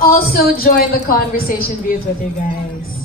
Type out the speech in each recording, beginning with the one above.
also join the conversation booth with you guys.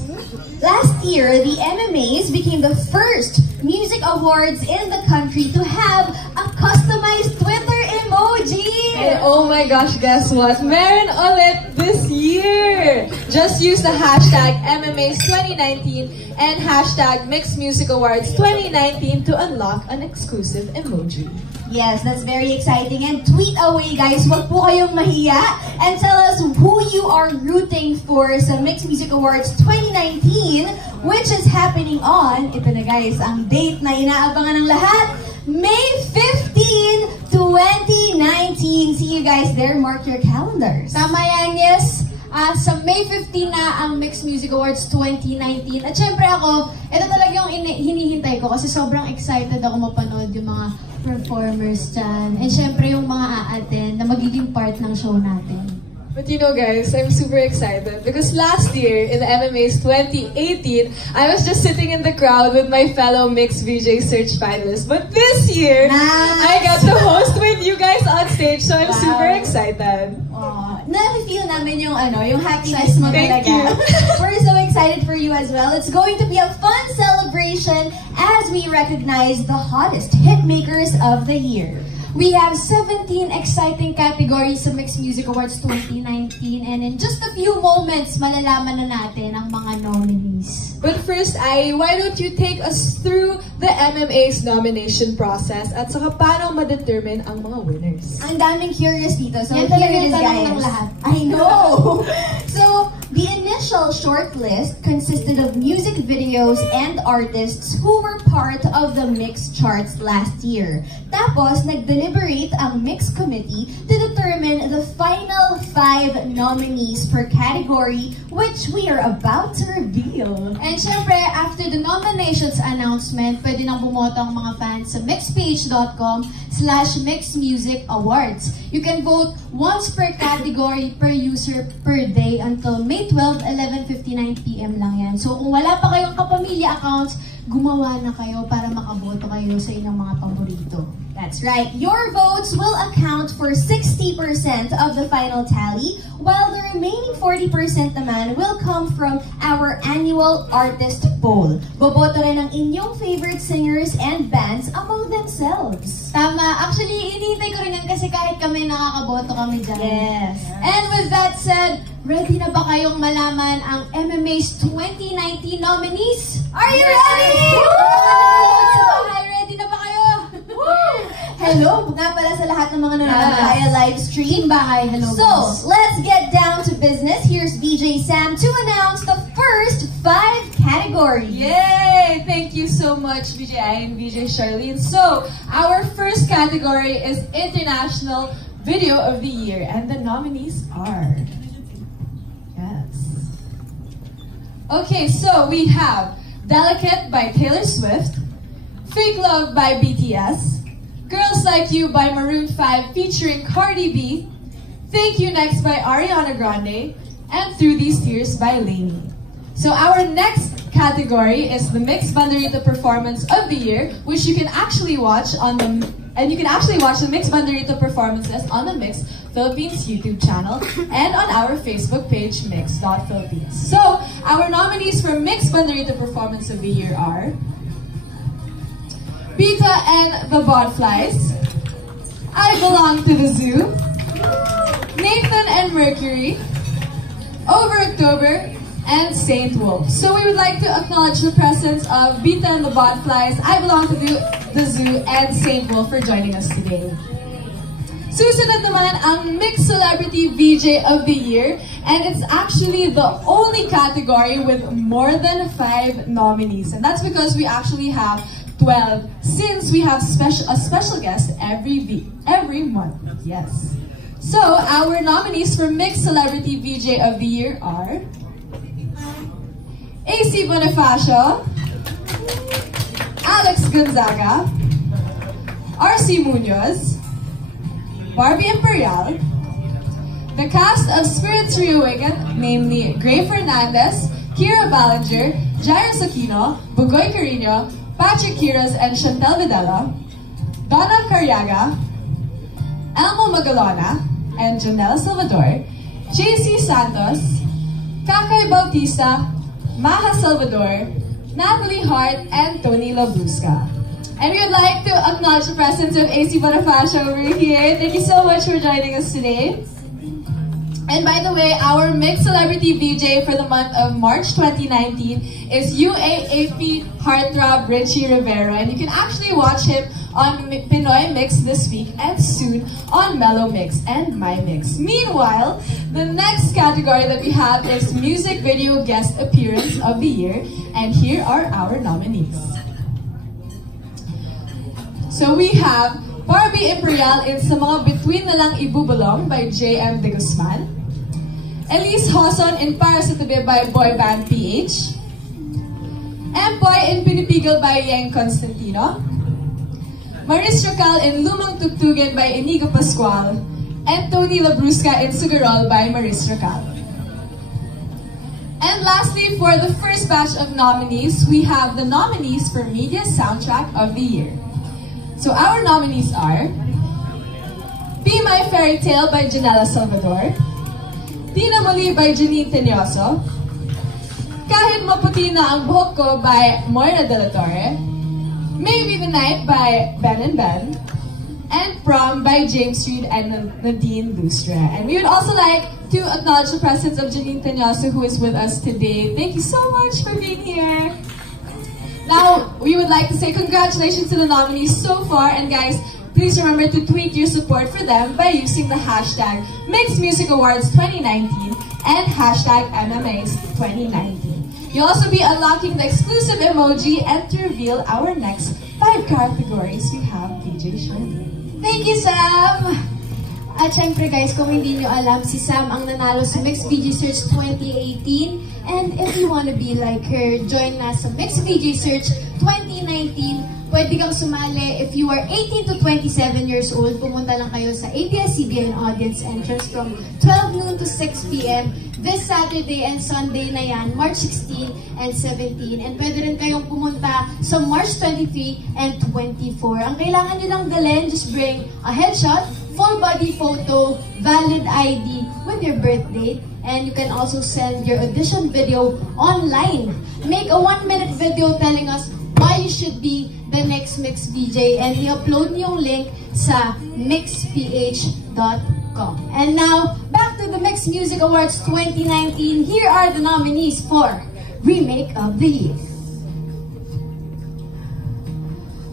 Last year, the MMAs became the first music awards in the country to have a customized Twitter emoji! And oh my gosh, guess what? Meron ulit this year! Just use the hashtag MMAs 2019 and hashtag Mixed Music Awards 2019 to unlock an exclusive emoji. Yes, that's very exciting. And tweet away, guys. Wag po kayong mahiya. And tell us who you are rooting for sa Mixed Music Awards 2019, which is happening on, ito na guys, ang date na inaabangan ng lahat, May 15, 2019. See you guys there. Mark your calendars. Tama yan, yes. Sa May 15 na ang Mixed Music Awards 2019. At syempre ako, ito talaga yung hinihintay ko kasi sobrang excited ako mapanood yung mga performers dyan. And syempre yung mga a-attend na magiging part ng show natin. But you know guys, I'm super excited because last year in the MMAs 2018, I was just sitting in the crowd with my fellow Mixed VJ Search finalists. But this year, I got to host with you guys on stage, so I'm super excited. Na-feel namin yung yung happiness mo talaga. We're so excited for you as well. It's going to be a fun celebration as we recognize the hottest hitmakers of the year. We have 17 exciting categories sa Mixed Music Awards 2019 and in just a few moments, malalaman na natin ang mga nominees. But first, why don't you take us through the MMA's nomination process at saka paano ma-determine ang mga winners? Ang daming curious dito, so yan here it is, guys. Ng lahat. I know! So, the initial shortlist consisted of music videos and artists who were part of the Mix charts last year. Tapos, nag-deliberate ang Mix Committee to determine the final 5 nominees per category, which we are about to reveal. And syempre, after the nominations announcement, pwede nang bumoto ang mga fans sa mixpage.com/mixmusicawards. You can vote once per category per user per day until May 12, 11:59 PM lang yan. So kung wala pa kayong kapamilya accounts, gumawa na kayo para makaboto kayo sa inyong mga paborito. That's right. Your votes will account for 60% of the final tally, while the remaining 40% naman will come from our annual artist poll. Boboto rin ang inyong favorite singers and bands among themselves. Tama. Actually, inihintay ko rin yan kasi kahit kami nakakaboto kami dyan. Yes. And with that said, ready na ba kayong malaman ang MMA's 2019 nominees? Are you ready? Ready na ba kayo? Hello nga pala sa lahat ng mga nanonood via live stream. Bahay, hello So, guys. let's get down to business. Here's VJ Sam to announce the first 5 categories. Yay! Thank you so much, VJ and VJ Charlene. So, our first category is International Video of the Year, and the nominees are... Yes. Okay, so we have Delicate by Taylor Swift, Fake Love by BTS, Girls Like You by Maroon 5 featuring Cardi B, Thank You Next by Ariana Grande, and Through These Tears by Lainey. So our next category is the Mixed Banderita Performance of the Year, which you can actually watch on the Mixed Banderita performances on the Mix Philippines YouTube channel and on our Facebook page, Mix.Philippines. So our nominees for Mixed Banderita Performance of the Year are Bita and the Bodflies, I Belong to the Zoo, Nathan and Mercury, Over October, and Saint Wolf. So we would like to acknowledge the presence of Bita and the Bodflies, I Belong to the Zoo, and Saint Wolf for joining us today. Susunod naman ang Mixed Celebrity VJ of the Year, and it's actually the only category with more than 5 nominees. And that's because we actually have 12, since we have a special guest every month. Yes. So our nominees for Mixed Celebrity VJ of the Year are AC Bonifacio, Alex Gonzaga, RC Munoz, Barbie Imperial, the cast of Spirits Reawakened, namely Gray Fernandez, Kira Ballinger, Jairo Aquino, Bugoy Carino, Patrick Quiroz and Chantel Videla, Donna Carriaga, Elmo Magalona, and Janelle Salvador, JC Santos, Kakay Bautista, Maha Salvador, Natalie Hart, and Tony Labrusca. And we would like to acknowledge the presence of AC Bonifacio over here. Thank you so much for joining us today. And by the way, our Mixed Celebrity VJ for the month of March 2019 is UAAP heartthrob Richie Rivera. And you can actually watch him on Pinoy Mix this week and soon on Mellow Mix and My Mix. Meanwhile, the next category that we have is Music Video Guest Appearance of the Year. And here are our nominees. So we have Barbie Imperial in Sa Mga Bituin Na Lang Ibubulong by JM De Guzman, Elise Hoson in Para Sa Tabi by Boy Band PH, Empoy in Pinipigil by Yeng Constantino, Maris Racal in Lumang Tugtugan by Inigo Pascual, and Tony Labrusca in Sugarol by Maris Racal. And lastly, for the first batch of nominees, we have the nominees for Media Soundtrack of the Year. So our nominees are Be My Fairy Tale by Janela Salvador, Tina Muli by Janine Tenyoso, Kahit Maputi Na Ang Buhok Ko by Moira De La Torre, Maybe the Night by Ben and Ben, and Prom by James Reid and Nadine Lustra. And we would also like to acknowledge the presence of Janine Tenyoso, who is with us today. Thank you so much for being here. Now, we would like to say congratulations to the nominees so far, and guys, please remember to tweet your support for them by using the hashtag Mixed Music Awards 2019 and hashtag MMAs 2019. You'll also be unlocking the exclusive emoji and to reveal our next 5 categories we have DJ Shirley. Thank you, Sam! At syempre guys, kung hindi nyo alam, si Sam ang nanalo sa Mixed VJ Search 2018. And if you wanna be like her, join na sa Mixed VJ Search 2019. Pwede kang sumali if you are 18 to 27 years old. Pumunta lang kayo sa ABS-CBN audience entrance from 12 noon to 6 p.m. This Saturday and Sunday na yan, March 16 and 17. And pwede rin kayong pumunta sa March 23 and 24. Ang kailangan nyo lang dalhin, just bring a headshot, full body photo, valid ID with your birth date, and you can also send your audition video online. Make a 1-minute video telling us why you should be the next Mix VJ, and i-upload niyo yung link sa mixph.com. And now, back to the Mix Music Awards 2019. Here are the nominees for Remake of the Year.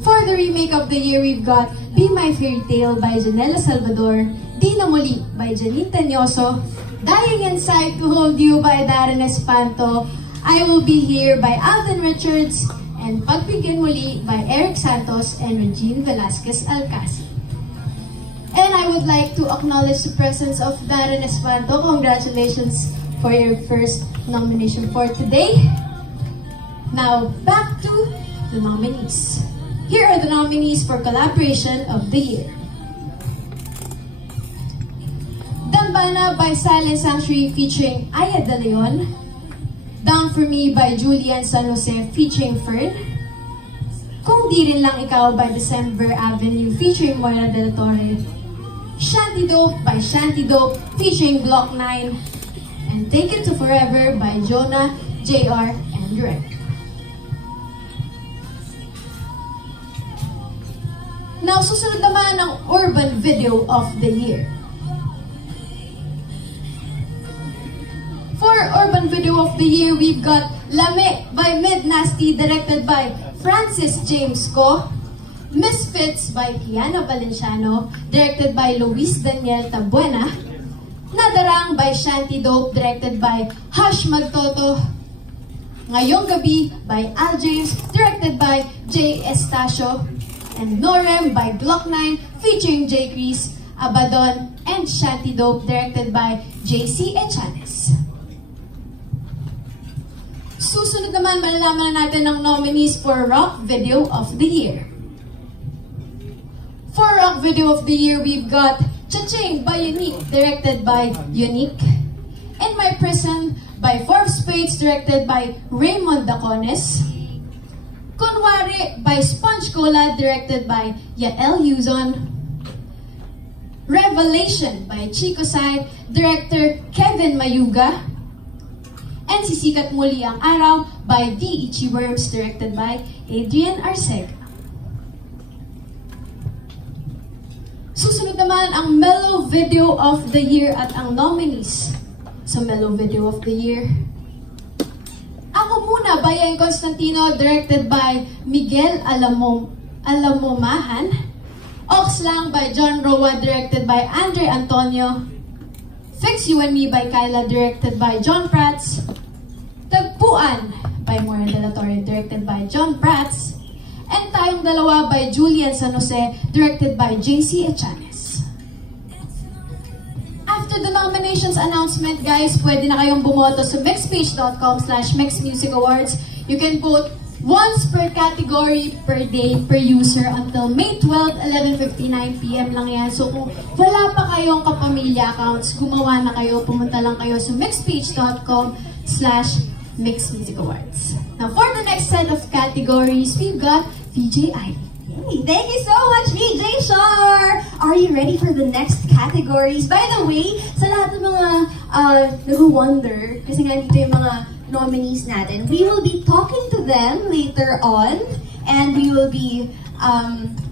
For the Remake of the Year, we've got Be My Fairy Tale by Janela Salvador, Di Na Muli by Janine Tenyoso, Dying Inside to Hold You by Darren Espanto, I Will Be Here by Alden Richards, and Pagbigyan Muli by Eric Santos and Regine Velasquez Alcacid. And I would like to acknowledge the presence of Darren Espanto. Congratulations for your first nomination for today. Now, back to the nominees. Here are the nominees for Collaboration of the Year. Dambana by Silent Sanctuary featuring Aya De Leon, Down For Me by Julian San Jose featuring Fern, Kung Di Rin Lang Ikaw by December Avenue featuring Moira De La Torre, Shanty Dope by Shanty Dope featuring Block 9, and Take It To Forever by Jonah, JR, and Greg. Now, susunod naman ang Urban Video of the Year. For Urban Video of the Year, we've got Lame by Mid Nasty, directed by Francis James Co. Misfits by Kiana Valenciano, directed by Luis Daniel Tabuena. Nadarang by Shanty Dope, directed by Hush Magtoto. Ngayong Gabi by Al James, directed by Jay Estacio. And Norem by Glock 9, featuring J. Chris, Abaddon, and Shanty Dope, directed by JC Echanes. Susunod naman, malalaman na natin ang nominees for Rock Video of the Year. For Rock Video of the Year, we've got Cha-Ching by Unique, directed by Unique. In My Prison by Four of Spades, directed by Raymond Dacones. Kunwari by Sponge Cola, directed by Yael Yuzon. Revelation by Chico Sai, Director Kevin Mayuga, and Sisikat Muli Ang Araw by The Ichi Works, directed by Adrian Arcega. Susunod naman ang Mellow Video of the Year at ang nominees sa Mellow Video of the Year. Ako Muna by Yang Constantino, directed by Miguel Alamomahan. Oxlang by John Roa, directed by Andre Antonio. Fix You and Me by Kyla, directed by John Prats. Tagpuan by Maura de la Torre, directed by John Prats. And Tayong Dalawa by Julian San Jose, directed by JC Echanes. After the nominations announcement, guys, pwede na kayong bumoto sa mixpage.com/mixmusicawards. You can vote once per category per day per user until May 12, 11:59 PM lang yan. So kung wala pa kayong kapamilya accounts, gumawa na kayo, pumunta lang kayo sa mixpage.com/mixmusicawards. Now for the next set of categories, we've got VJ Ivy. Hey, thank you so much, VJ Shar! Are you ready for the next categories? By the way, sa lahat ng mga nag-wonder, kasi nga dito yung mga nominees natin, we will be talking to them later on, and we will be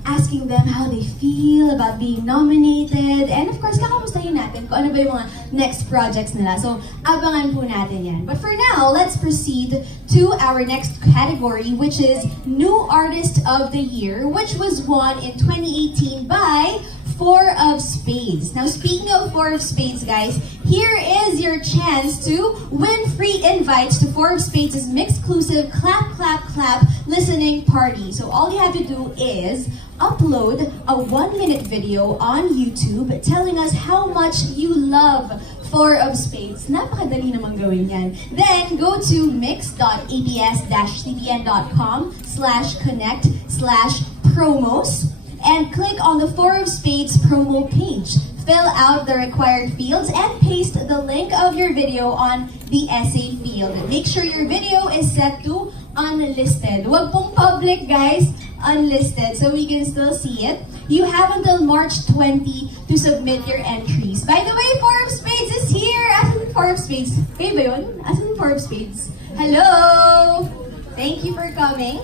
asking them how they feel about being nominated, and of course, kakamustahin natin kung ano ba yung mga next projects nila. So, abangan po natin yan. But for now, let's proceed to our next category, which is New Artist of the Year, which was won in 2018 by Four of Spades. Now, speaking of Four of Spades, guys, here is your chance to win free invites to Four of Spades' Mixclusive Clap, Clap, Clap listening party. So all you have to do is upload a 1-minute video on YouTube telling us how much you love Four of Spades. Napakadali naman gawin yan. Then, go to mix.abs-cbn.com/connect/promos and click on the Four of Spades promo page. Fill out the required fields and paste the link of your video on the essay field. Make sure your video is set to unlisted. Wag pong public, guys. Unlisted, so we can still see it. You have until March 20 to submit your entries. By the way, Four of Spades is here! Asan Four of Spades? Kayo ba yun? Asan Four of Spades? Hello! Thank you for coming.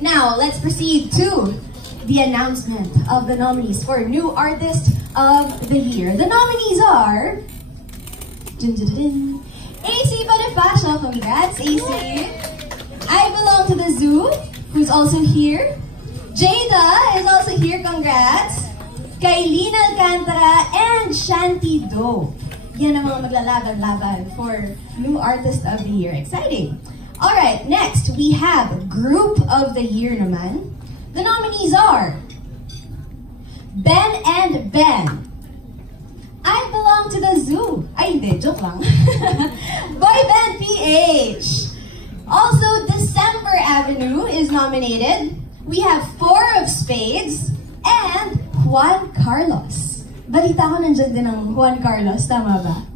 Now, let's proceed to the announcement of the nominees for New Artist of the Year. The nominees are AC Bonifacio. Congrats, AC. I Belong to the Zoo, who's also here. Jada is also here. Congrats. Kailin Alcantara and Shanty Do. Yan ang mga maglalaban-laban for New Artist of the Year. Exciting. Alright, next we have Group of the Year naman. The nominees are Ben and Ben, I Belong to the Zoo. Ay, hindi, joke lang. Boy Band PH. Also, December Avenue is nominated. We have Four of Spades and Juan Carlos. Balita ko nandyan din ang Juan Carlos, tama ba?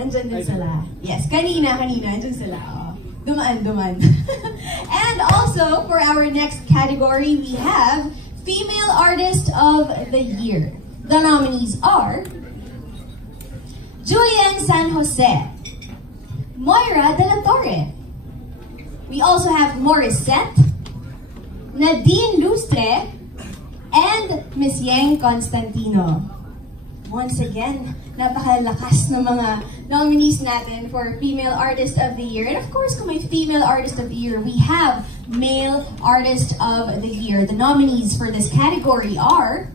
Nandyan din sila. Yes, kanina, nandyan sila. Oh. Dumaan. And also, for our next category, we have Female Artist of the Year. The nominees are Julian San Jose, Moira de la Torre. We also have Morissette, Nadine Lustre, and Miss Yang Constantino. Once again, napakalakas ng mga nominees natin for Female Artist of the Year. And of course, kung may Female Artist of the Year, we have Male Artist of the Year. The nominees for this category are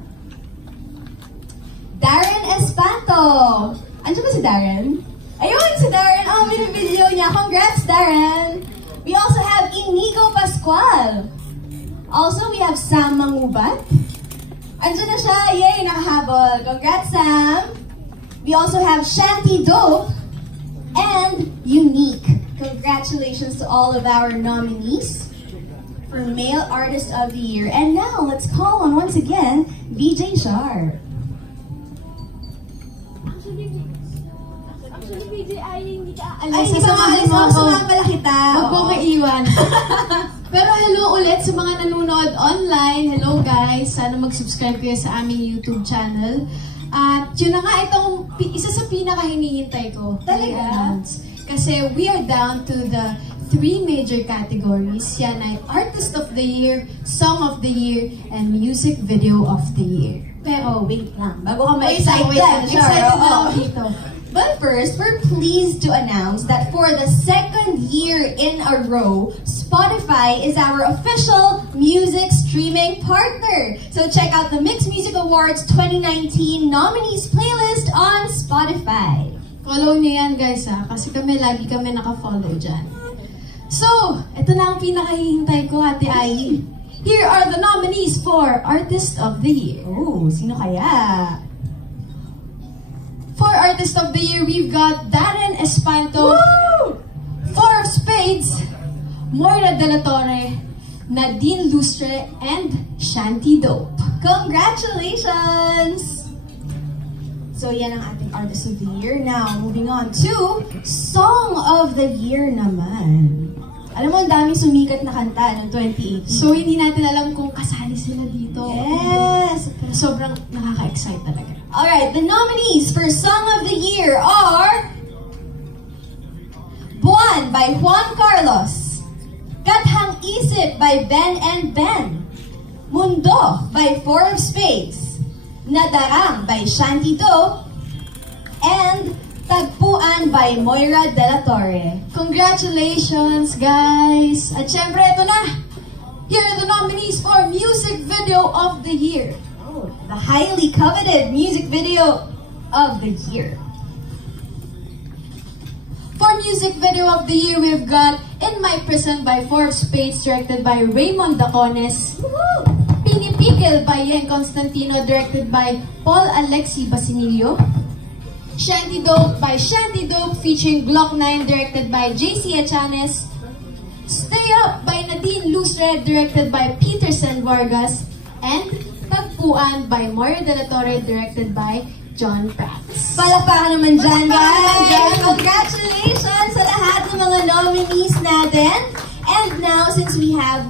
Darren Espanto. Andiyan ba si Darren? Ayun, si Darren. Oh, binibideo niya. Congrats, Darren. We also have Inigo Pascual. Also, we have Sam Mangubat. Andiyan na siya. Yay, nakahabol. Congrats, Sam. We also have Shanty Do and Unique. Congratulations to all of our nominees for Male Artist of the Year. And now, let's call on, once again, VJ Shar. Actually, VJ, ay hindi ka Ay, hindi ka maalis ako. Sumama pala kita. Huwag mo maiiwan. Pero hello ulit sa mga nanonood online. Hello guys. Sana mag-subscribe kayo sa aming YouTube channel. yun na nga, itong isa sa pinaka-hinihintay ko. Talaga? I-announce. Kasi we are down to the 3 major categories. Yan ay Artist of the Year, Song of the Year, and Music Video of the Year. Pero wait lang, bago ka Wait ma-excite lang, dyan, excited oo. na ako dito. But first, we're pleased to announce that for the 2nd year in a row, Spotify is our official music streaming partner. So check out the Mix Music Awards 2019 nominees playlist on Spotify. Follow niyo yan guys kasi lagi kami naka-follow dyan. So, ito na ang pinakahihintay ko, Ate Ai. Here are the nominees for Artist of the Year. Oh, sino kaya? For Artist of the Year, we've got Darren Espanto, Woo! 4 of Spades, Moira De La Torre, Nadine Lustre, and Shanty Dope. Congratulations! So yan ang ating Artist of the Year. Now, moving on to Song of the Year naman. Alam mo, ang daming sumikat na kanta noong 2018. So, hindi natin alam kung kasali sila dito. Yes! Pero sobrang nakaka-excite talaga. Alright, the nominees for Song of the Year are Buwan by Juan Carlos, Kathang Isip by Ben and Ben, Mundo by 4 of Spades, Nadarang by Shanty Dope, and Tagpuan by Moira De La Torre. Congratulations, guys! At syempre, ito na! Here are the nominees for Music Video of the Year. Oh, the highly coveted music video of the year. For Music Video of the Year, we've got In My Prison by 4 of Spades, directed by Raymond Dacones. Pinipigil by Yen Constantino, directed by Paul Alexi Basinillo. Shanty Dope by Shanty Dope, featuring Glock 9, directed by JC Echanes. Stay Up by Nadine Lustre, directed by Peterson Vargas. And Tagpuan by Moira De La Torre, directed by John Prats. Palakpakan naman dyan, Palakpakan guys! naman dyan. Congratulations sa lahat ng mga nominees natin. And now, since we have